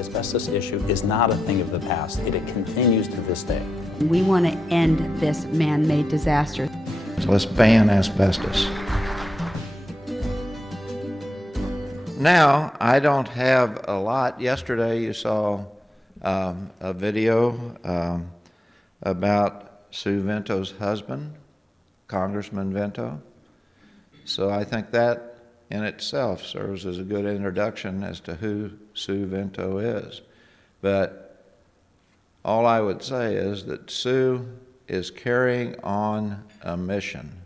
The asbestos issue is not a thing of the past. It continues to this day. We want to end this man-made disaster. So let's ban asbestos. Now, I don't have a lot. Yesterday you saw a video about Sue Vento's husband, Congressman Vento. So I think that in itself serves as a good introduction as to who Sue Vento is. But all I would say is that Sue is carrying on a mission,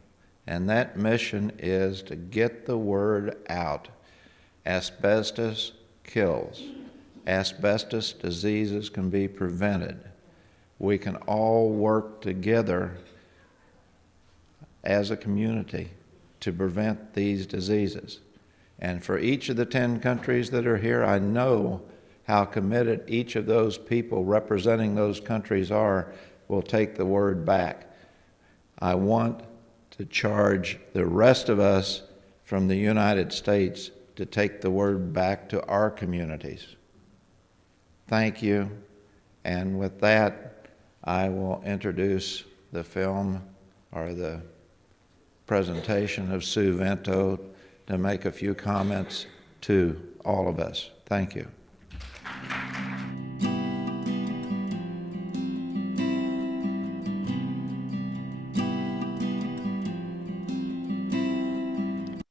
and that mission is to get the word out. Asbestos kills. Asbestos diseases can be prevented. We can all work together as a community to prevent these diseases. And for each of the 10 countries that are here, I know how committed each of those people representing those countries are will take the word back. I want to charge the rest of us from the United States to take the word back to our communities. Thank you. And with that, I will introduce the film or the presentation of Sue Vento to make a few comments to all of us. Thank you.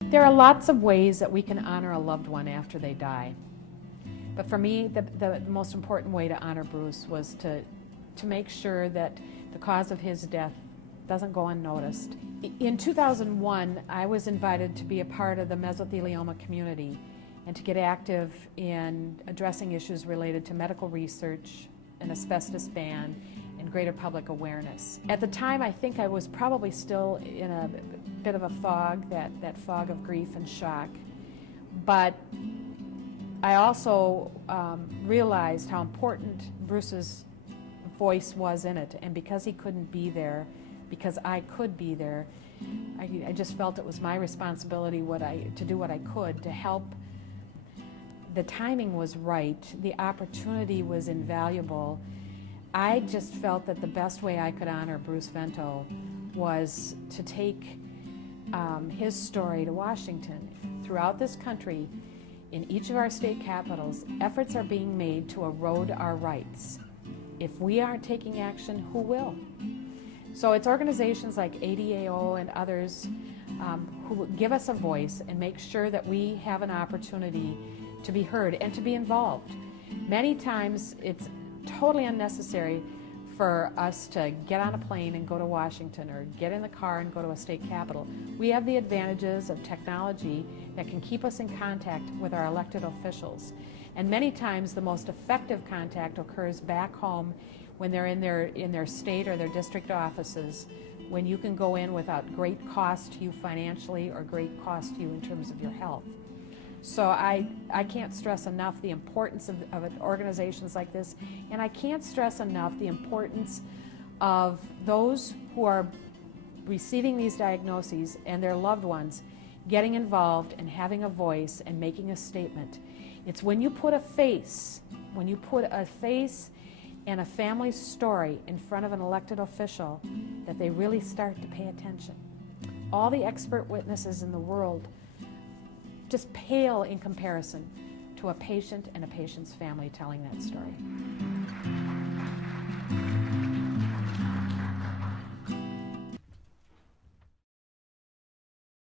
There are lots of ways that we can honor a loved one after they die. But for me, the most important way to honor Bruce was to make sure that the cause of his death doesn't go unnoticed. In 2001, I was invited to be a part of the Mesothelioma community and to get active in addressing issues related to medical research, an asbestos ban, and greater public awareness. At the time, I think I was probably still in a bit of a fog, that fog of grief and shock. But I also realized how important Bruce's voice was in it, and because he couldn't be there, because I could be there, I just felt it was my responsibility to do what I could to help. The timing was right, the opportunity was invaluable. I just felt that the best way I could honor Bruce Vento was to take his story to Washington. Throughout this country, in each of our state capitals, efforts are being made to erode our rights. If we aren't taking action, who will? So it's organizations like ADAO and others who give us a voice and make sure that we have an opportunity to be heard and to be involved. Many times it's totally unnecessary for us to get on a plane and go to Washington or get in the car and go to a state capitol. We have the advantages of technology that can keep us in contact with our elected officials. And many times the most effective contact occurs back home when they're in their state or their district offices, when you can go in without great cost to you financially or great cost to you in terms of your health. So I can't stress enough the importance of organizations like this, and I can't stress enough the importance of those who are receiving these diagnoses and their loved ones getting involved and having a voice and making a statement. It's when you put a face and a family's story in front of an elected official that they really start to pay attention. All the expert witnesses in the world just pale in comparison to a patient and a patient's family telling that story.